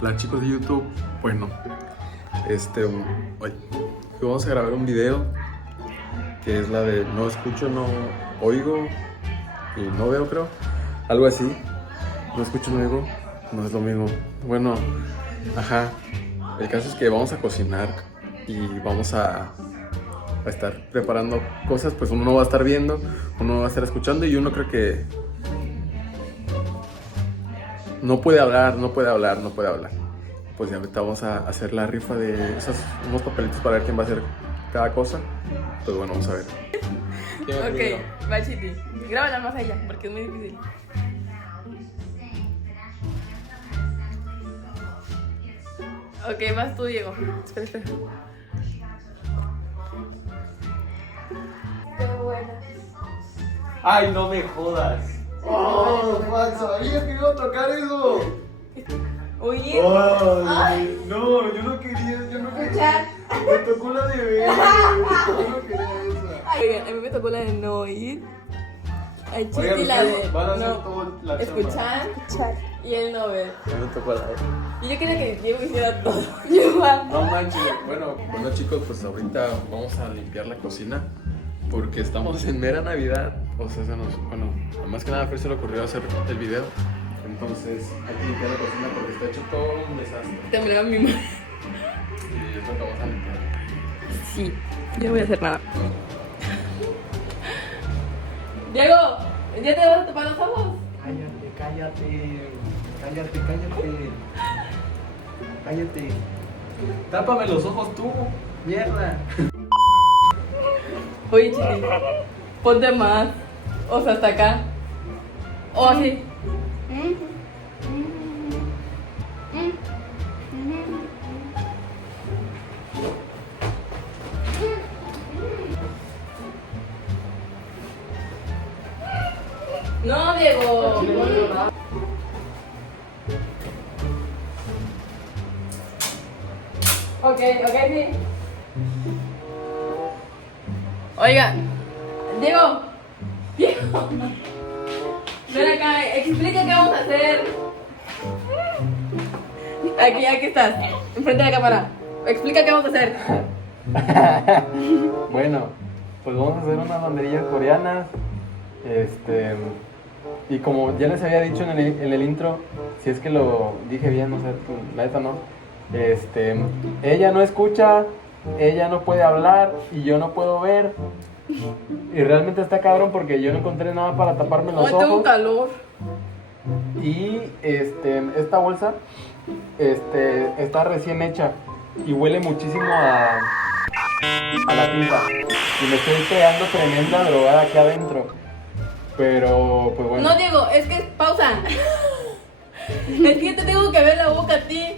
Hola chicos de YouTube, bueno, hoy vamos a grabar un video que es la de no escucho, no oigo y no veo, creo, algo así. No escucho, no oigo, no es lo mismo. Bueno, ajá, el caso es que vamos a cocinar y vamos a estar preparando cosas, pues uno no va a estar viendo, uno va a estar escuchando y uno creo que no puede hablar. Pues ya ahorita vamos a hacer la rifa de unos papelitos para ver quién va a hacer cada cosa. Pues bueno, vamos a ver. Ok, va Chiti. Grábala más a ella, porque es muy difícil. Ok, vas tú, Diego. Espera. Qué buena. Ay, no me jodas. Oh, Juan, sabía que iba a tocar eso. Oye. Ay, no, yo no quería. Me tocó la de ver. Yo no quería esa. Oigan, a mí me tocó la de no oír. A Chiti Oigan, la de ustedes van a hacer no toda la escuchar y el no ver. A mí me tocó la de... Y yo quería que Diego hiciera todo. Igual. No manches, bueno chicos, pues ahorita vamos a limpiar la cocina porque estamos en mera Navidad. O sea, más que nada a Fer se le ocurrió hacer el video. Entonces hay que limpiar la cocina porque está hecho todo un desastre. Temblaba mi madre. Y es lo que vamos a limpiar. Sí, yo no voy a hacer nada. Diego, ¿ya te vas a tapar los ojos? Cállate. Tápame los ojos tú, mierda. Oye, Chiti, ponte más. O sea, hasta acá. O así. No, Diego. Ok, sí. Oigan, Diego. Ven acá, explica qué vamos a hacer. Aquí estás, enfrente de la cámara. Explica qué vamos a hacer. Bueno, pues vamos a hacer unas banderillas coreanas. Y como ya les había dicho en el intro, si es que lo dije bien, no sé, la neta no. Ella no escucha, ella no puede hablar y yo no puedo ver. Y realmente está cabrón porque yo no encontré nada para taparme los Hoy tengo ojos. calor. Y esta bolsa está recién hecha y huele muchísimo a la tinta. Y me estoy creando tremenda drogada aquí adentro. Pero, pues bueno. No, Diego, es que pausa. Es que te tengo que ver la boca a ti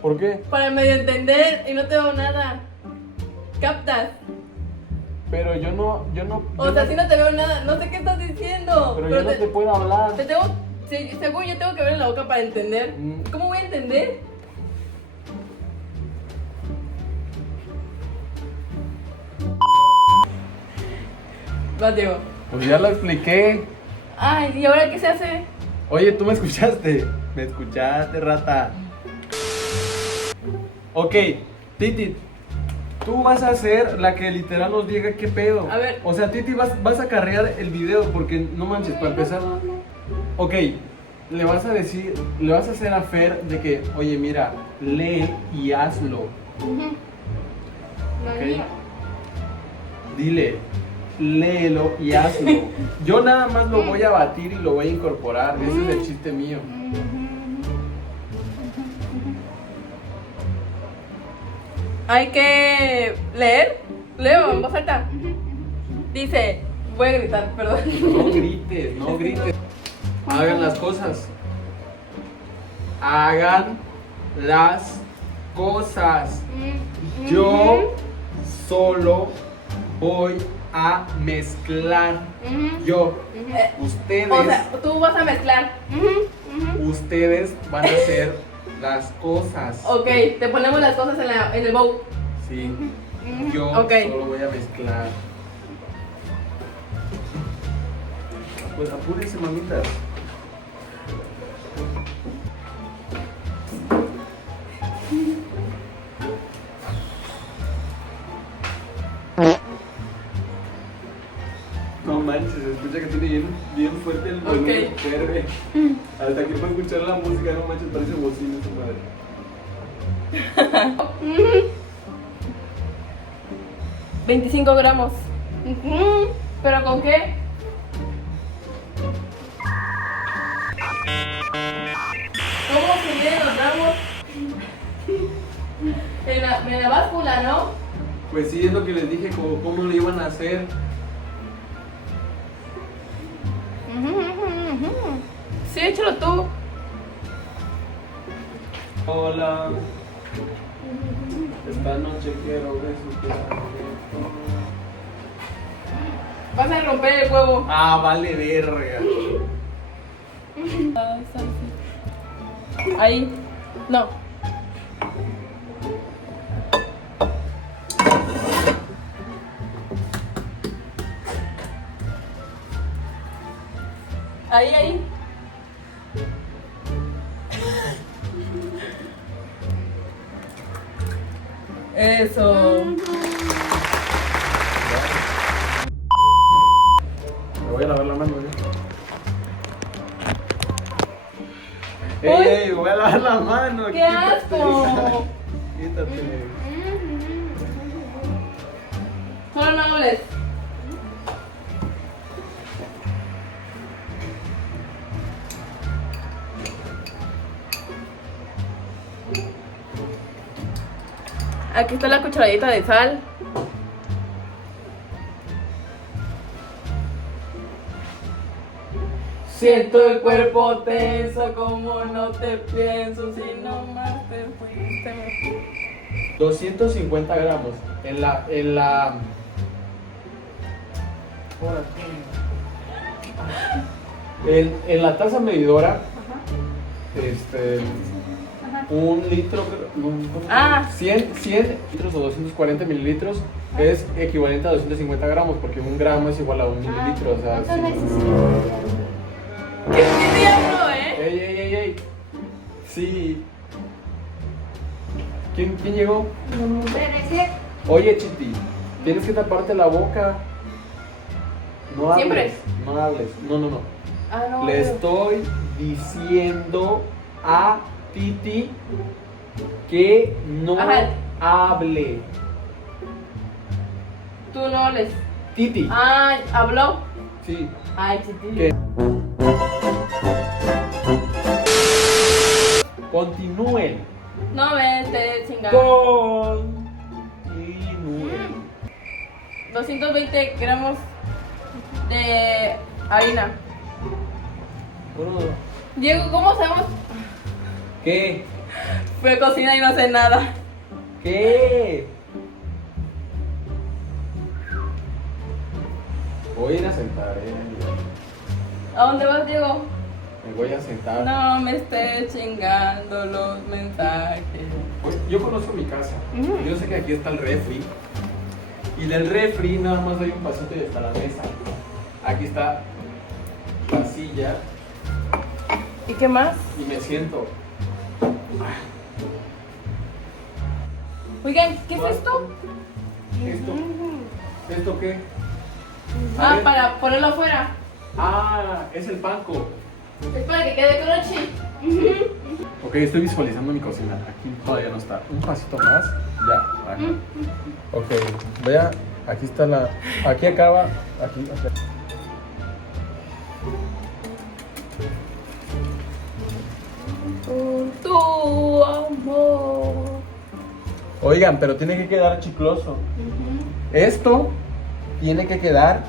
¿Por qué? para medio entender y no te veo nada. ¿Captas? Pero yo no. O sea, si no te veo nada, no sé qué estás diciendo. Pero yo no te puedo hablar. Te tengo, según yo tengo que ver en la boca para entender. ¿Cómo voy a entender? Va, Diego. Pues ya lo expliqué. Ay, ¿y ahora qué se hace? Oye, tú me escuchaste. Me escuchaste, rata. Ok, Titi, tú vas a ser la que literal nos diga qué pedo. A ver. O sea, Titi, vas a carrear el video porque no manches, para empezar. Ok, le vas a hacer a Fer de que, oye, mira, lee y hazlo. Ok. Dile, léelo y hazlo. Yo nada más lo voy a batir y lo voy a incorporar. Ese es el chiste mío. Hay que leer. Leo en voz alta. Dice, voy a gritar, perdón. No grites. Hagan las cosas. Hagan las cosas. Yo solo voy a mezclar. Yo. Ustedes. O sea, tú vas a mezclar. Ustedes van a hacer las cosas. Ok, te ponemos las cosas en el bowl. Sí. Yo Ok. solo voy a mezclar. Pues apúrense, mamitas. fuerte el Ok. volumen. Ferve. Hasta aquí puedo escuchar la música, no manches, parece bocina su madre. 25 gramos. ¿Pero con qué? ¿Cómo se miden los gramos? En la báscula, ¿no? Pues sí, es lo que les dije, cómo lo iban a hacer. Sí, échalo tú. Hola. Esta noche quiero ver su Vas a romper el huevo. Ah, vale verga. Ahí. No. Ahí. Eso. Me voy a lavar la mano, Uy. ¡Ey, me voy a lavar la mano! ¡Qué asco! Quítate. Solo no hables. Aquí está la cucharadita de sal. Siento el cuerpo tenso, como no te pienso, si no más te fuiste. 250 gramos. En la. En la taza medidora, un litro, Ah. 100 litros o 240 mililitros es equivalente a 250 gramos, porque un gramo es igual a un mililitro. O sea, sí. ¿Qué diablo, ¡Ey! Sí. ¿Quién llegó? Oye, Chiti, tienes que taparte la boca. No hables. ¿Siempre? No hables. No. Ah, no. Le estoy diciendo a Titi que no Ajá. hable. Tú no hables. Titi. Ah, ¿habló? Sí. Ay, chiti. ¿Qué? Continúen. No me estés chingando. Continúen. 220 gramos de harina. Bueno, Diego, ¿cómo sabemos? ¿qué? Fue a cocina y no sé nada. ¿Qué? Voy a ir a sentar, ¿A dónde vas, Diego? Me voy a sentar. No me estés chingando los mensajes. Yo conozco mi casa. Ujú. Yo sé que aquí está el refri. Y del refri nada más hay un pasito y está la mesa. Aquí está la silla ¿Y qué más? y me siento. Oigan, ¿qué es esto? ¿Esto qué? A Ah, ver. para ponerlo afuera. Ah, es el panco. Es para que quede crunchy. Ok, estoy visualizando mi cocina. Aquí todavía no está. Un pasito más. Ya. Ajá. Ok, vea. Aquí está la. Aquí acaba. Aquí. Con tu amor. Oigan, pero tiene que quedar chicloso. Esto tiene que quedar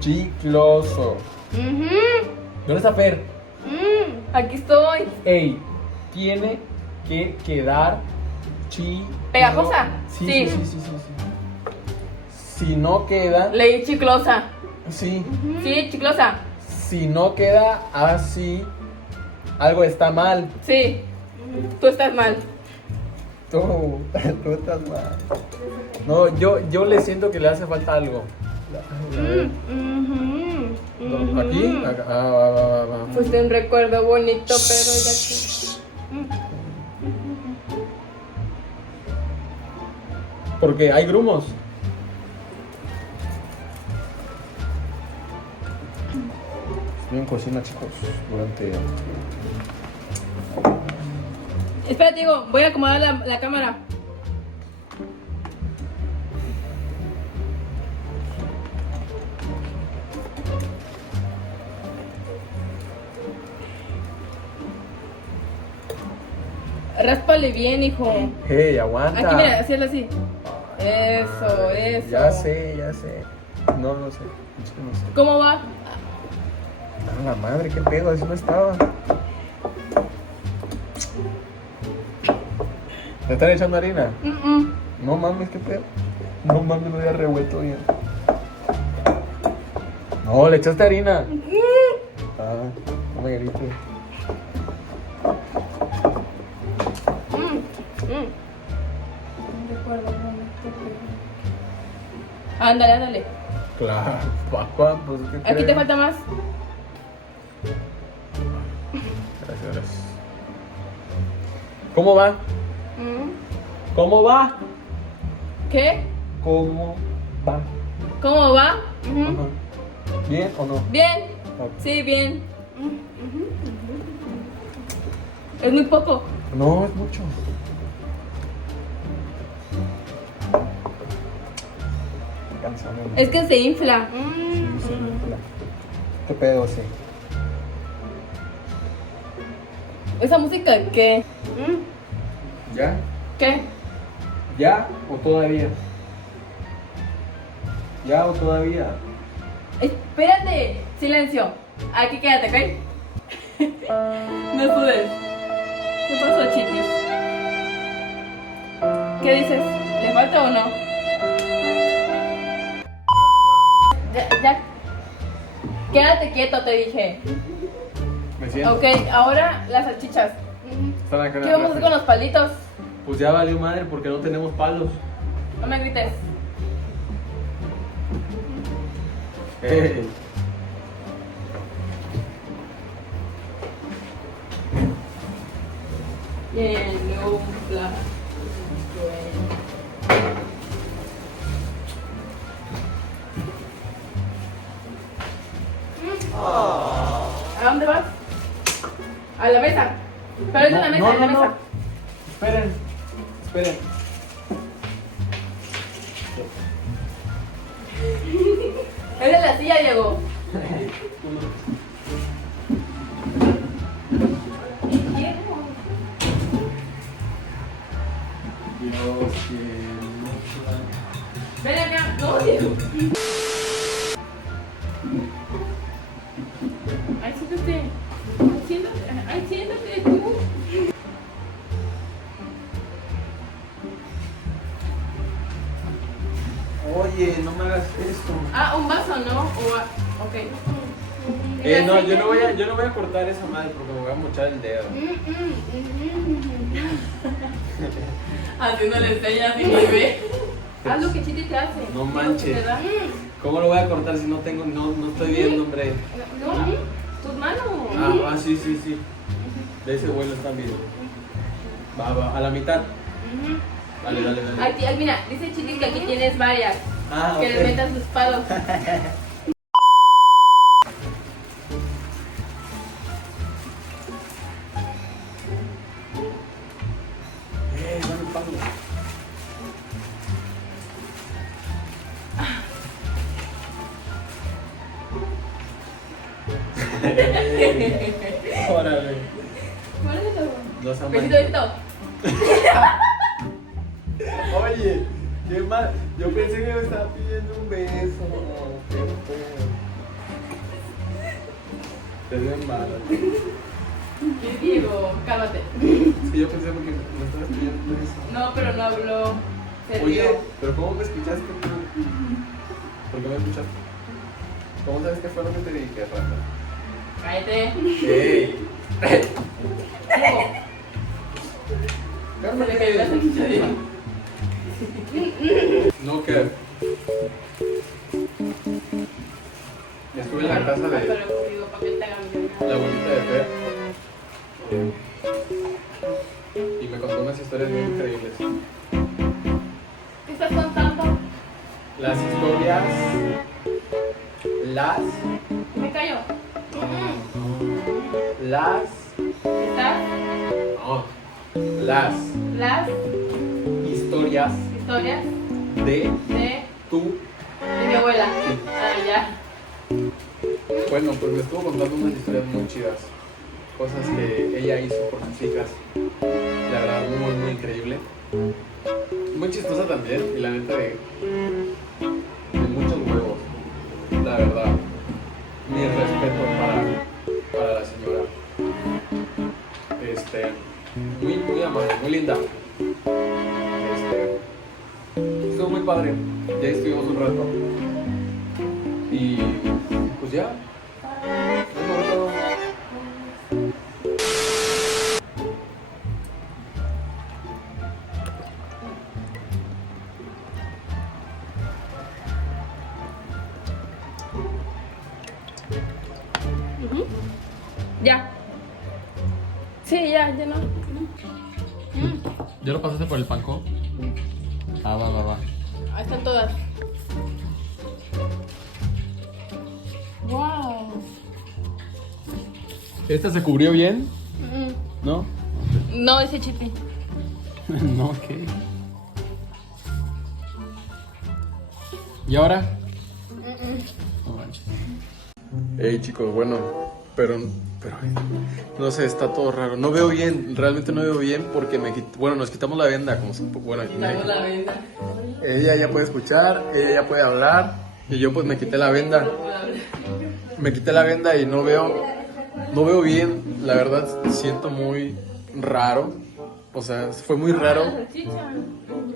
chicloso. ¿Dónde está Fer? Aquí estoy. Ey, tiene que quedar chicloso. ¿Pegajosa? Sí. Si no queda. Leí chiclosa. Sí. Sí, chiclosa. Si no queda así, algo está mal. Sí. Tú estás mal. Tú estás mal. No, yo le siento que le hace falta algo. ¿Aquí? Acá. Va. Fuiste un recuerdo bonito, pero ya que. Porque hay grumos. Estoy en cocina, chicos, durante... Espera, digo, voy a acomodar la cámara. Ráspale bien, hijo. Hey, aguanta. Aquí, mira, hacerlo así. Eso, eso. Ya sé. No sé. Es que no sé. ¿Cómo va? A la madre, qué pedo, así no estaba. ¿Le están echando harina? No mames, qué pedo. No mames, lo había revuelto bien. No, le echaste harina. Ah, no me grites. No recuerdo, ándale. Claro, papá, pues ¿qué Aquí te crees? falta más. Gracias. ¿Cómo va? ¿Cómo va? ¿Qué? ¿Cómo va? ¿Cómo va? Ajá. ¿Bien o no? Bien. Ok. Sí, bien. Es muy poco. No, es mucho. Cansado. Es que se infla. Sí, ¿qué pedo, sí? ¿Esa música qué? ¿Ya? ¿Qué? ¿Ya o todavía? ¿Ya o todavía? Espérate. Silencio. Aquí quédate, ¿ok? No sudes. ¿Qué pasó, chiquis? ¿Qué dices? ¿Le falta o no? Ya. Quédate quieto, te dije. Me siento. Ok, ahora las salchichas. Están acá en ¿Qué la vamos a hacer plaza. con los palitos? Pues ya valió madre porque no tenemos palos. No me grites. Hey. Yellow black. ¿A dónde vas? A la mesa. Pero es en la mesa, en la mesa. Esperen. Es de la silla, Diego. Dios, Ven acá. No, Diego. Ay, siéntate. Ay, siéntate tú. Oye, no me hagas esto. Ah, un vaso, ¿no? Ok. No, yo no voy a cortar esa madre porque me voy a mochar el dedo. Así no le enseñas y no ve. Haz lo que Chiti te hace. No manches. ¿Te da? ¿Cómo lo voy a cortar si no tengo, no estoy viendo, hombre? No, tus manos. Sí. De ese vuelo está bien. Va, a la mitad. Dale. Aquí, mira, dice Chiti que aquí tienes varias. Que ok. le metas sus palos. Dame el palo. Órale. ¿Cuál es eso? Los amo. Besito. Oye, qué mal. Yo pensé que me estaba pidiendo un beso. Qué feo. Te ven mal. ¿Qué Diego? Cálmate. Sí, yo pensé porque me estabas pidiendo un beso. No, pero no habló. Se Oye, rió. pero ¿cómo me escuchaste tú? ¿Por qué me escuchaste? ¿Cómo sabes qué fue lo que te dije, rata? Cállate. ¡Ey! Diego. Se le cayó la salchicha, Diego. No, que. Estuve en la casa de Pero digo, para que te hagan bien. la abuelita de Fer y me contó unas historias muy increíbles. ¿Qué estás contando? Las historias. Me callo. No, Las. Estas, Oh, las las historias historias de de tu. mi abuela. Sí. Ah, ya. Bueno, pues me estuvo contando unas historias muy chidas. Cosas que ella hizo por sus hijas. La verdad, muy, muy increíble. Muy chistosa también. Y la neta de muchos huevos. La verdad. Mi respeto para la señora. Muy, muy amable, muy linda. Estuvo muy padre. Ya estuvimos un rato. Y pues ya. Eso fue todo. Ya. Sí, ya no. ¿Ya lo pasaste por el panco? Ah, va. Ahí están todas. Wow. ¿Esta se cubrió bien? ¿No? No, ese chiste. No, ok. ¿Y ahora? No manches. Hey chicos, bueno, pero no sé, está todo raro. No veo bien, realmente no veo bien porque nos quitamos la venda, como bueno, Quitamos la venda. ella ya puede escuchar, ella ya puede hablar y yo pues me quité la venda. Me quité la venda y no veo bien, la verdad siento muy raro. O sea, fue muy raro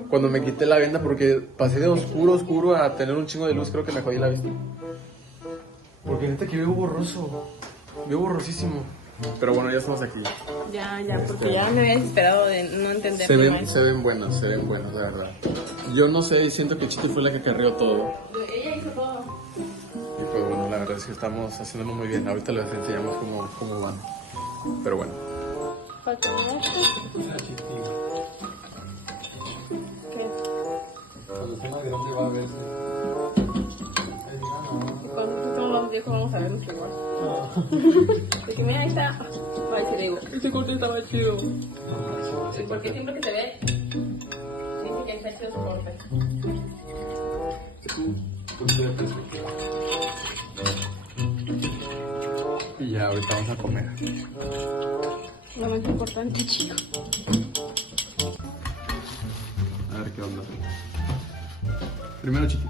cuando me quité la venda porque pasé de oscuro a tener un chingo de luz, creo que me jodí la vista. Porque neta que veo borroso. Veo borrosísimo. Pero bueno, ya estamos aquí. Ya, porque ya me había desesperado de no entender. Se ven buenas, la verdad. Yo no sé, siento que Chiti fue la que carrió todo. Ella hizo todo. Y pues bueno, la verdad es que estamos haciéndolo muy bien. Ahorita les enseñamos cómo van. Pero bueno. Falta esto. ¿Qué? Cuando sea más grande va a verse. Cuando somos más viejos vamos a vernos igual. De que mira, ahí está. Ay, sí digo. Ese corte estaba chido. Porque siempre que se ve, dice que está chido su corte. Y ya, ahorita vamos a comer. Lo más importante, chico. A ver qué onda. Primero Chiqui.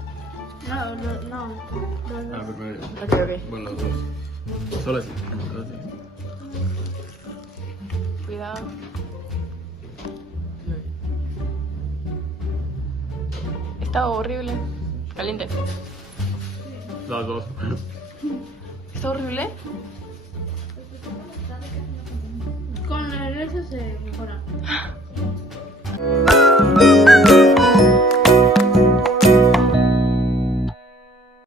No. Ah, primero yo. Ok. Bueno, los dos. Solo así. Cuidado. Está horrible. Caliente. Los dos. ¿Está horrible? Con el eso se mejora.